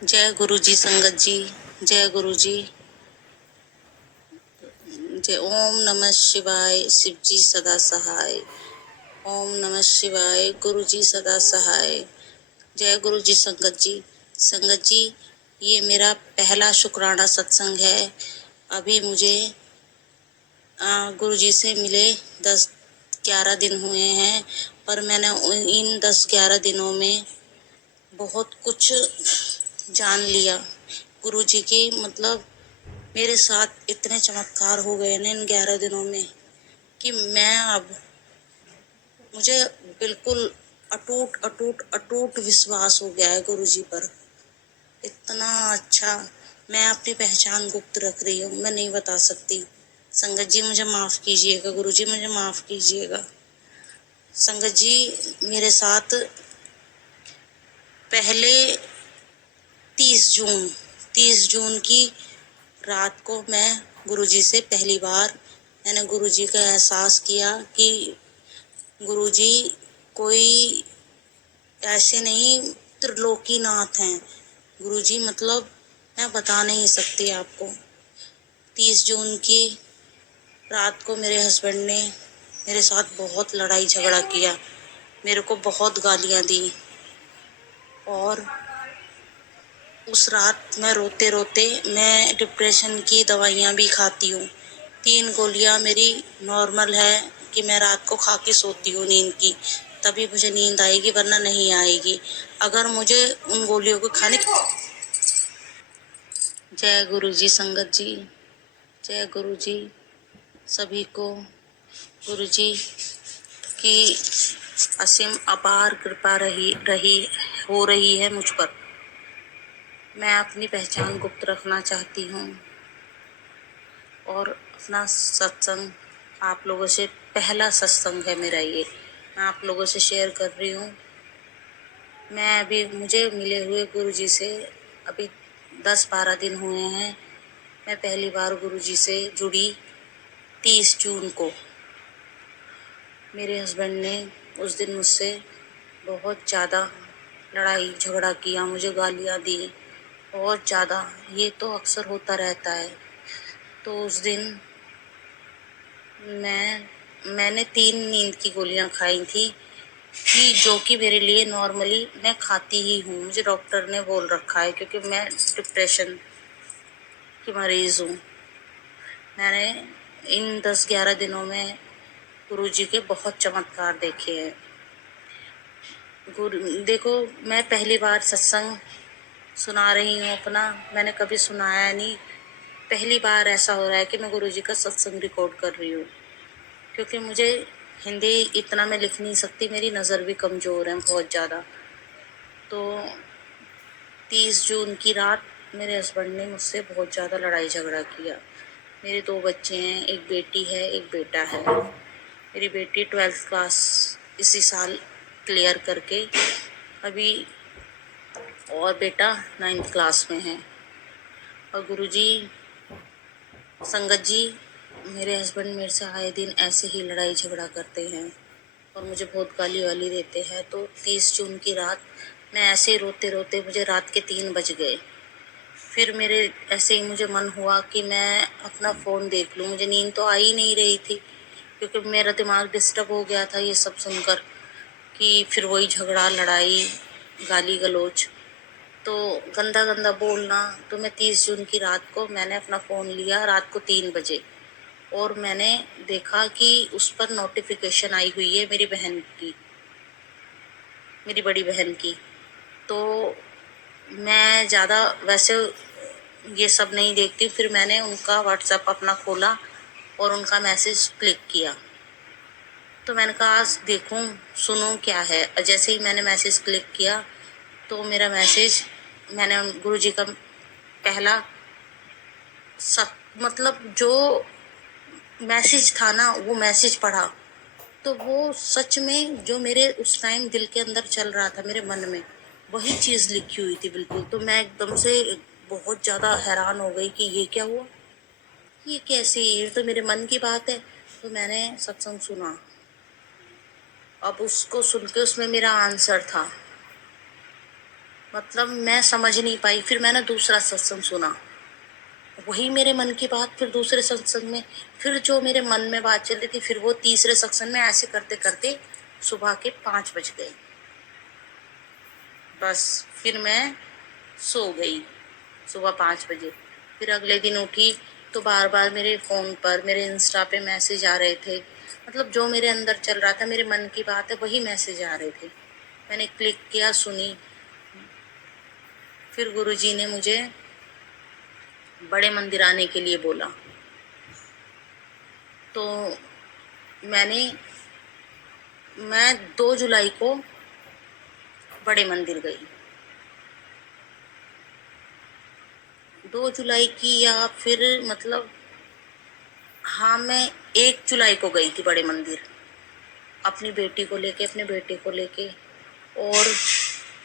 जय गुरु जी संगत जी, जय गुरु जी। जय ओम नमः शिवाय, शिव जी सदा सहाय। ओम नमः शिवाय, गुरु जी सदा सहाय। जय गुरु जी संगत जी। संगत जी, ये मेरा पहला शुक्राना सत्संग है। अभी मुझे गुरु जी से मिले 10-11 दिन हुए हैं, पर मैंने इन 10-11 दिनों में बहुत कुछ जान लिया। गुरु जी की मतलब मेरे साथ इतने चमत्कार हो गए ना इन 11 दिनों में कि मैं अब मुझे बिल्कुल अटूट अटूट अटूट विश्वास हो गया है गुरु जी पर। इतना अच्छा। मैं अपनी पहचान गुप्त रख रही हूँ, मैं नहीं बता सकती। संगत जी मुझे माफ कीजिएगा, गुरु जी मुझे माफ कीजिएगा। संगत जी, मेरे साथ पहले 30 जून की रात को मैं गुरुजी से पहली बार मैंने गुरुजी का एहसास किया कि गुरुजी कोई ऐसे नहीं त्रिलोकीनाथ हैं। गुरुजी मतलब मैं बता नहीं सकती आपको। 30 जून की रात को मेरे हस्बैंड ने मेरे साथ बहुत लड़ाई झगड़ा किया, मेरे को बहुत गालियां दी, और उस रात मैं रोते रोते, मैं डिप्रेशन की दवाइयाँ भी खाती हूँ। 3 गोलियाँ मेरी नॉर्मल है कि मैं रात को खा के सोती हूँ नींद की, तभी मुझे नींद आएगी, वरना नहीं आएगी अगर मुझे उन गोलियों को खाने। जय गुरु जी संगत जी, जय गुरु जी सभी को। गुरु जी की असीम अपार कृपा रही रही हो रही है मुझ पर। मैं अपनी पहचान गुप्त रखना चाहती हूँ और अपना सत्संग आप लोगों से, पहला सत्संग है मेरा ये, मैं आप लोगों से शेयर कर रही हूँ। मैं अभी मुझे मिले हुए गुरु जी से अभी 10-12 दिन हुए हैं। मैं पहली बार गुरु जी से जुड़ी 30 जून को। मेरे हस्बैंड ने उस दिन मुझसे बहुत ज़्यादा लड़ाई झगड़ा किया, मुझे गालियाँ दी बहुत ज़्यादा। ये तो अक्सर होता रहता है। तो उस दिन मैंने 3 नींद की गोलियां खाई थी, कि जो कि मेरे लिए नॉर्मली मैं खाती ही हूँ, मुझे डॉक्टर ने बोल रखा है, क्योंकि मैं डिप्रेशन की मरीज़ हूँ। मैंने इन 10-11 दिनों में गुरुजी के बहुत चमत्कार देखे हैं। देखो, मैं पहली बार सत्संग सुना रही हूँ अपना, मैंने कभी सुनाया नहीं। पहली बार ऐसा हो रहा है कि मैं गुरुजी का सत्संग रिकॉर्ड कर रही हूँ, क्योंकि मुझे हिंदी इतना मैं लिख नहीं सकती, मेरी नज़र भी कमज़ोर है बहुत ज़्यादा। तो 30 जून की रात मेरे हस्बैंड ने मुझसे बहुत ज़्यादा लड़ाई झगड़ा किया। मेरे 2 बच्चे हैं, एक बेटी है एक बेटा है। मेरी बेटी 12th क्लास इसी साल क्लियर करके अभी, और बेटा 9th क्लास में है। और गुरुजी संगत जी, मेरे हस्बैंड मेरे से आए दिन ऐसे ही लड़ाई झगड़ा करते हैं और मुझे बहुत गाली वाली देते हैं। तो 30 जून की रात मैं ऐसे ही रोते रोते, मुझे रात के 3 बज गए। फिर मेरे ऐसे ही मुझे मन हुआ कि मैं अपना फ़ोन देख लूँ। मुझे नींद तो आ ही नहीं रही थी, क्योंकि मेरा दिमाग डिस्टर्ब हो गया था ये सब सुनकर, कि फिर वही झगड़ा लड़ाई गाली गलौज, तो गंदा गंदा बोलना। तो मैं 30 जून की रात को मैंने अपना फ़ोन लिया रात को 3 बजे, और मैंने देखा कि उस पर नोटिफिकेशन आई हुई है मेरी बहन की, मेरी बड़ी बहन की। तो मैं ज़्यादा वैसे ये सब नहीं देखती। फिर मैंने उनका व्हाट्सएप अपना खोला और उनका मैसेज क्लिक किया। तो मैंने कहा आज देखूं सुनूं क्या है। जैसे ही मैंने मैसेज क्लिक किया तो मेरा मैसेज, मैंने गुरुजी का पहला सब मतलब जो मैसेज था ना, वो मैसेज पढ़ा, तो वो सच में जो मेरे उस टाइम दिल के अंदर चल रहा था, मेरे मन में वही चीज़ लिखी हुई थी बिल्कुल। तो मैं एकदम से बहुत ज़्यादा हैरान हो गई कि ये क्या हुआ, ये कैसे, ये तो मेरे मन की बात है। तो मैंने सत्संग सुना। अब उसको सुन के उसमें मेरा आंसर था। मतलब मैं समझ नहीं पाई। फिर मैंने दूसरा सत्संग सुना, वही मेरे मन की बात। फिर दूसरे सत्संग में फिर जो मेरे मन में बात चल रही थी, फिर वो तीसरे सत्संग में ऐसे करते करते सुबह के 5 बज गए। बस फिर मैं सो गई सुबह 5 बजे। फिर अगले दिन उठी तो बार बार मेरे फ़ोन पर, मेरे इंस्टा पे मैसेज आ रहे थे। मतलब जो मेरे अंदर चल रहा था, मेरे मन की बात है, वही मैसेज आ रहे थे। मैंने क्लिक किया, सुनी। फिर गुरुजी ने मुझे बड़े मंदिर आने के लिए बोला। तो मैं 2 जुलाई को बड़े मंदिर गई। 2 जुलाई की, या फिर मतलब हाँ, मैं 1 जुलाई को गई थी बड़े मंदिर, अपनी बेटी को लेके, अपने बेटे को लेके। और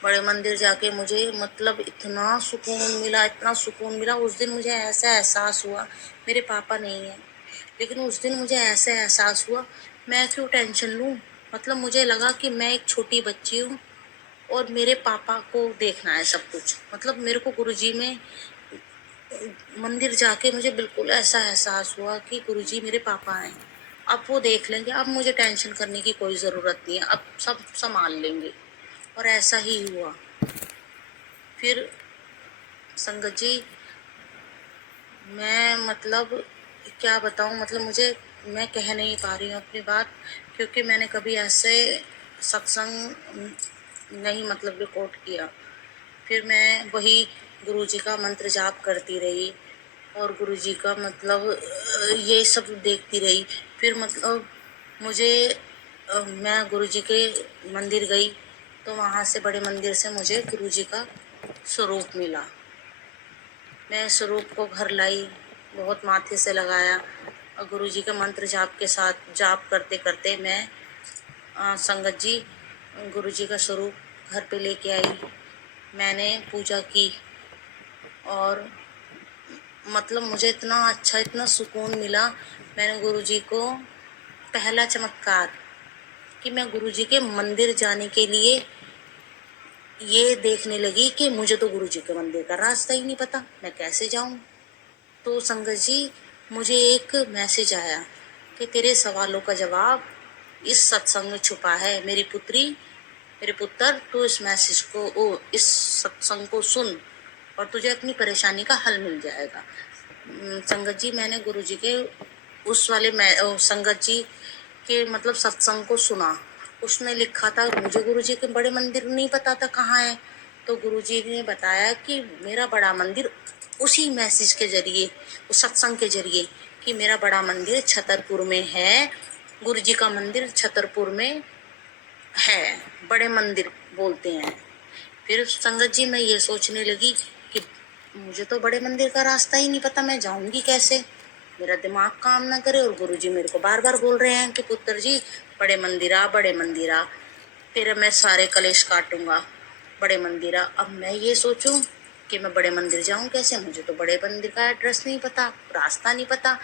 बड़े मंदिर जाके मुझे मतलब इतना सुकून मिला, इतना सुकून मिला। उस दिन मुझे ऐसा एहसास हुआ, मेरे पापा नहीं है, लेकिन उस दिन मुझे ऐसा एहसास हुआ, मैं क्यों टेंशन लूँ। मतलब मुझे लगा कि मैं एक छोटी बच्ची हूँ और मेरे पापा को देखना है सब कुछ। मतलब मेरे को गुरुजी में मंदिर जाके मुझे बिल्कुल ऐसा एहसास हुआ कि गुरुजी मेरे पापा हैं, अब वो देख लेंगे, अब मुझे टेंशन करने की कोई ज़रूरत नहीं है, अब सब संभाल लेंगे। और ऐसा ही हुआ। फिर संगत जी, मैं मतलब क्या बताऊं, मतलब मुझे, मैं कह नहीं पा रही हूँ अपनी बात, क्योंकि मैंने कभी ऐसे सत्संग नहीं मतलब रिकॉर्ड किया। फिर मैं वही गुरुजी का मंत्र जाप करती रही और गुरुजी का मतलब ये सब देखती रही। फिर मतलब मुझे मैं गुरुजी के मंदिर गई तो वहाँ से, बड़े मंदिर से, मुझे गुरुजी का स्वरूप मिला। मैं स्वरूप को घर लाई, बहुत माथे से लगाया और गुरुजी के मंत्र जाप के साथ जाप करते करते मैं संगत जी गुरुजी का स्वरूप घर पे लेके आई। मैंने पूजा की और मतलब मुझे इतना अच्छा, इतना सुकून मिला। मैंने गुरुजी को पहला चमत्कार कि मैं गुरुजी के मंदिर जाने के लिए ये देखने लगी कि मुझे तो गुरुजी के मंदिर का रास्ता ही नहीं पता, मैं कैसे जाऊं। तो संगत जी, मुझे एक मैसेज आया कि तेरे सवालों का जवाब इस सत्संग में छुपा है मेरी पुत्री, मेरे पुत्र। तू इस मैसेज को, इस सत्संग को सुन और तुझे अपनी परेशानी का हल मिल जाएगा। संगत जी, मैंने गुरुजी के उस वाले संगत जी के मतलब सत्संग को सुना। उसमें लिखा था, मुझे गुरुजी के बड़े मंदिर नहीं पता था कहाँ है, तो गुरुजी ने बताया कि मेरा बड़ा मंदिर, उसी मैसेज के जरिए, उस सत्संग के जरिए, कि मेरा बड़ा मंदिर छतरपुर में है। गुरुजी का मंदिर छतरपुर में है, बड़े मंदिर बोलते हैं। फिर संगत जी, मैं ये सोचने लगी कि मुझे तो बड़े मंदिर का रास्ता ही नहीं पता, मैं जाऊंगी कैसे। मेरा दिमाग काम ना करे और गुरुजी मेरे को बार बार बोल रहे हैं कि पुत्र जी, बड़े मंदिर आ, बड़े मंदिर आ, तेरे मैं सारे कलेश काटूंगा, बड़े मंदिर आ। अब मैं ये सोचूं कि मैं बड़े मंदिर जाऊं कैसे, मुझे तो बड़े मंदिर का एड्रेस नहीं पता, रास्ता नहीं पता।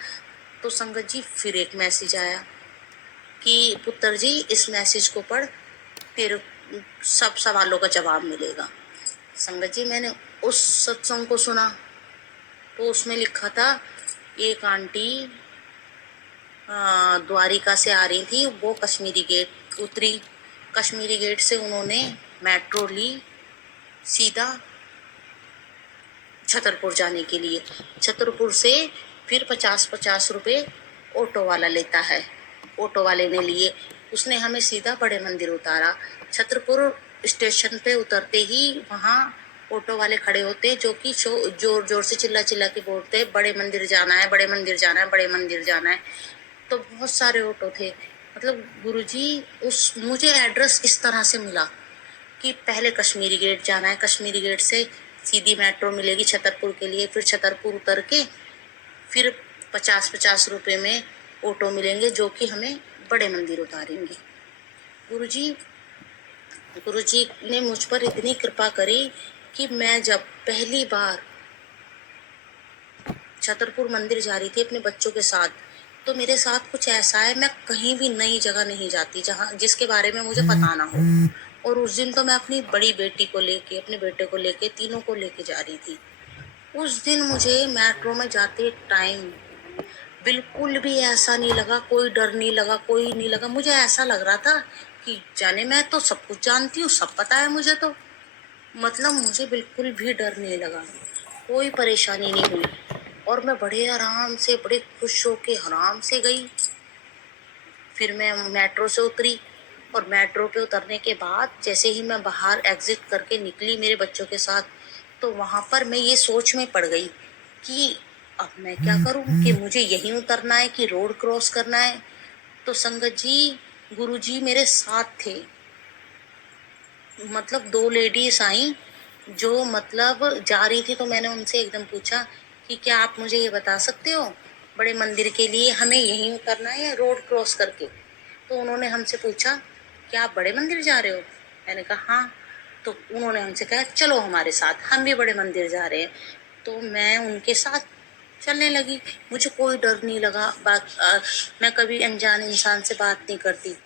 तो संगत जी, फिर एक मैसेज आया कि पुत्र जी, इस मैसेज को पढ़, तेरे सब सवालों का जवाब मिलेगा। संगत जी, मैंने उस सत्संग को सुना तो उसमें लिखा था, एक आंटी द्वारिका से आ रही थी, वो कश्मीरी गेट उतरी, कश्मीरी गेट से उन्होंने मेट्रो ली सीधा छतरपुर जाने के लिए। छतरपुर से फिर 50-50 रुपये ऑटो वाला लेता है, ऑटो वाले ने लिए, उसने हमें सीधा बड़े मंदिर उतारा। छतरपुर स्टेशन पे उतरते ही वहाँ ऑटो वाले खड़े होते, जो कि जोर जोर से चिल्ला चिल्ला के बोलते, बड़े मंदिर जाना है, बड़े मंदिर जाना है, बड़े मंदिर जाना है। तो बहुत सारे ऑटो थे। मतलब गुरुजी, उस मुझे एड्रेस इस तरह से मिला कि पहले कश्मीरी गेट जाना है, कश्मीरी गेट से सीधी मेट्रो मिलेगी छतरपुर के लिए, फिर छतरपुर उतर के फिर 50-50 रुपये में ऑटो मिलेंगे जो कि हमें बड़े मंदिर उतारेंगे। गुरुजी गुरुजी ने मुझ पर इतनी कृपा करी कि मैं जब पहली बार छतरपुर मंदिर जा रही थी अपने बच्चों के साथ, तो मेरे साथ कुछ ऐसा है, मैं कहीं भी नई जगह नहीं जाती जहाँ जिसके बारे में मुझे पता ना हो। और उस दिन तो मैं अपनी बड़ी बेटी को लेके, अपने बेटे को लेके, तीनों को लेके जा रही थी। उस दिन मुझे मेट्रो में जाते टाइम बिल्कुल भी ऐसा नहीं लगा, कोई डर नहीं लगा, कोई नहीं लगा। मुझे ऐसा लग रहा था कि जाने मैं तो सब कुछ जानती हूँ, सब पता है मुझे तो। मतलब मुझे बिल्कुल भी डर नहीं लगा, कोई परेशानी नहीं हुई। और मैं बड़े आराम से, बड़े खुश होके आराम से गई। फिर मैं मेट्रो से उतरी, और मेट्रो पे उतरने के बाद जैसे ही मैं बाहर एग्जिट करके निकली मेरे बच्चों के साथ, तो वहां पर मैं ये सोच में पड़ गई कि अब मैं क्या करूं, कि मुझे यहीं उतरना है कि रोड क्रॉस करना है। तो संगत जी, गुरुजी मेरे साथ थे। मतलब दो लेडीज आई जो मतलब जा रही थी, तो मैंने उनसे एकदम पूछा कि क्या आप मुझे ये बता सकते हो बड़े मंदिर के लिए हमें यहीं उतरना है या रोड क्रॉस करके। तो उन्होंने हमसे पूछा क्या आप बड़े मंदिर जा रहे हो। मैंने कहा हाँ। तो उन्होंने हमसे कहा चलो हमारे साथ, हम भी बड़े मंदिर जा रहे हैं। तो मैं उनके साथ चलने लगी। मुझे कोई डर नहीं लगा। मैं कभी अनजान इंसान से बात नहीं करती,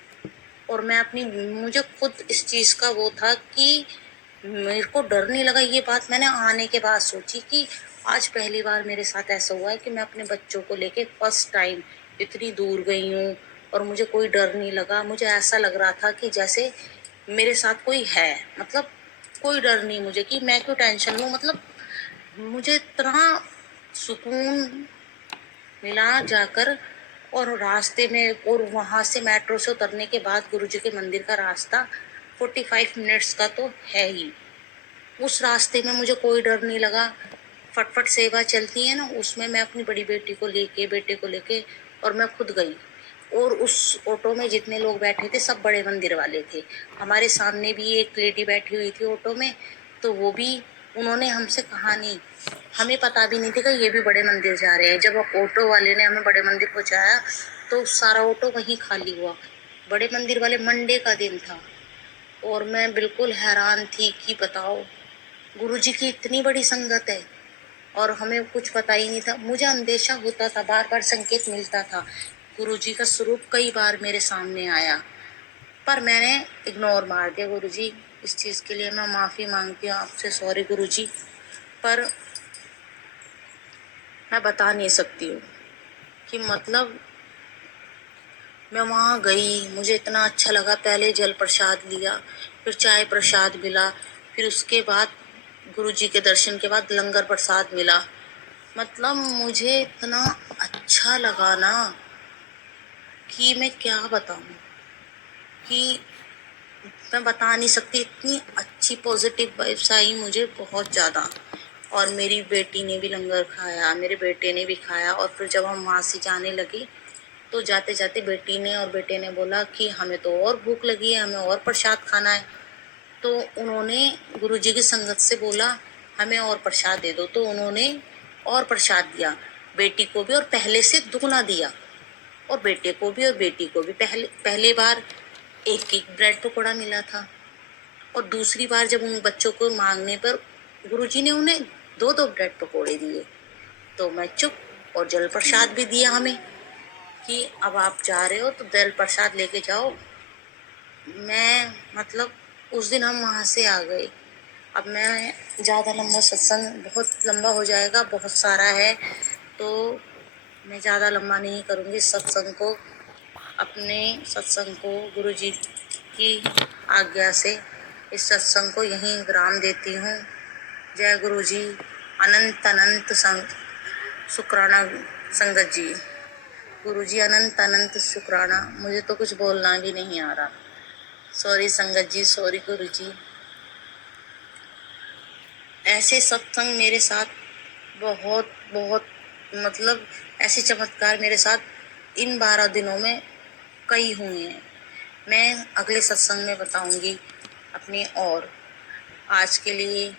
और मैं अपनी, मुझे खुद इस चीज का वो था कि मेरे को डर नहीं लगा। ये बात मैंने आने के बाद सोची कि आज पहली बार मेरे साथ ऐसा हुआ है कि मैं अपने बच्चों को लेके फर्स्ट टाइम इतनी दूर गई हूँ, और मुझे कोई डर नहीं लगा। मुझे ऐसा लग रहा था कि जैसे मेरे साथ कोई है। मतलब कोई डर नहीं मुझे कि मैं क्यों टेंशन लूँ। मतलब मुझे इतना सुकून मिला जाकर। और रास्ते में, और वहां से मेट्रो से उतरने के बाद गुरुजी के मंदिर का रास्ता 45 मिनट्स का तो है ही। उस रास्ते में मुझे कोई डर नहीं लगा। फटफट सेवा चलती है ना, उसमें मैं अपनी बड़ी बेटी को लेके, बेटे को लेके, और मैं खुद गई। और उस ऑटो में जितने लोग बैठे थे सब बड़े मंदिर वाले थे। हमारे सामने भी एक लेडी बैठी हुई थी ऑटो में, तो वो भी, उन्होंने हमसे कहा नहीं, हमें पता भी नहीं था कि ये भी बड़े मंदिर जा रहे हैं। जब ऑटो वाले ने हमें बड़े मंदिर पहुंचाया तो सारा ऑटो वहीं खाली हुआ। बड़े मंदिर वाले, मंडे का दिन था, और मैं बिल्कुल हैरान थी कि बताओ गुरुजी की इतनी बड़ी संगत है और हमें कुछ पता ही नहीं था। मुझे अंदेशा होता था, बार बार संकेत मिलता था। गुरुजी का स्वरूप कई बार मेरे सामने आया, पर मैंने इग्नोर मार दिया। गुरुजी, इस चीज के लिए मैं माफी मांगती हूँ आपसे, सॉरी गुरुजी। पर मैं बता नहीं सकती हूँ कि मतलब मैं वहाँ गई, मुझे इतना अच्छा लगा। पहले जल प्रसाद लिया, फिर चाय प्रसाद मिला, फिर उसके बाद गुरुजी के दर्शन के बाद लंगर प्रसाद मिला। मतलब मुझे इतना अच्छा लगा ना कि मैं क्या बताऊं, कि मैं बता नहीं सकती। इतनी अच्छी पॉजिटिव वाइब्स आई मुझे, बहुत ज़्यादा। और मेरी बेटी ने भी लंगर खाया, मेरे बेटे ने भी खाया। और फिर जब हम वहाँ से जाने लगे तो जाते जाते बेटी ने और बेटे ने बोला कि हमें तो और भूख लगी है, हमें और प्रसाद खाना है। तो उन्होंने गुरुजी की संगत से बोला हमें और प्रसाद दे दो। तो उन्होंने और प्रसाद दिया, बेटी को भी, और पहले से दुगना दिया। और बेटे को भी और बेटी को भी। पहले बार एक एक ब्रेड पकौड़ा मिला था, और दूसरी बार जब उन बच्चों को मांगने पर गुरुजी ने उन्हें दो दो ब्रेड पकौड़े दिए। तो मैं चुप, और जल प्रसाद भी दिया हमें कि अब आप जा रहे हो तो जल प्रसाद लेके जाओ। मैं मतलब उस दिन हम वहां से आ गए। अब मैं ज़्यादा लंबा, सत्संग बहुत लंबा हो जाएगा, बहुत सारा है, तो मैं ज़्यादा लंबा नहीं करूँगी सत्संग को। अपने सत्संग को गुरुजी की आज्ञा से इस सत्संग को यहीं विराम देती हूँ। जय गुरुजी। अनंत अनंत शुक्राना संगत जी। गुरुजी अनंत अनंत शुक्राना। मुझे तो कुछ बोलना भी नहीं आ रहा, सॉरी संगत जी, सॉरी गुरुजी। ऐसे सत्संग मेरे साथ बहुत बहुत, मतलब ऐसे चमत्कार मेरे साथ इन 12 दिनों में कई हुए हैं। मैं अगले सत्संग में बताऊंगी अपनी। और आज के लिए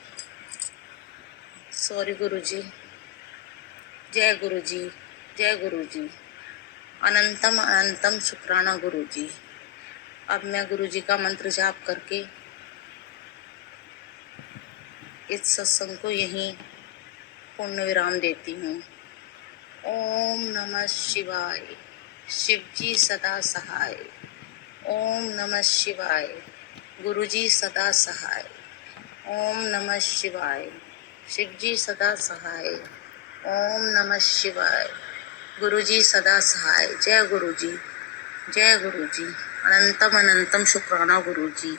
सॉरी गुरुजी। जय गुरुजी, जय गुरुजी। अनंतम अनंतम शुक्राना गुरुजी। अब मैं गुरुजी का मंत्र जाप करके इस सत्संग को यहीं पूर्ण विराम देती हूँ। ओम नमः शिवाय। शिवजी सदा सहाय। ओम नमः शिवाय। गुरुजी सदा सहाय। ओम नमः शिवाय। शिवजी सदा सहाय। ओम नमः शिवाय। गुरुजी सदा सहाय। जय गुरुजी, जय गुरुजी। अनंतम अनंतम शुक्राना गुरुजी।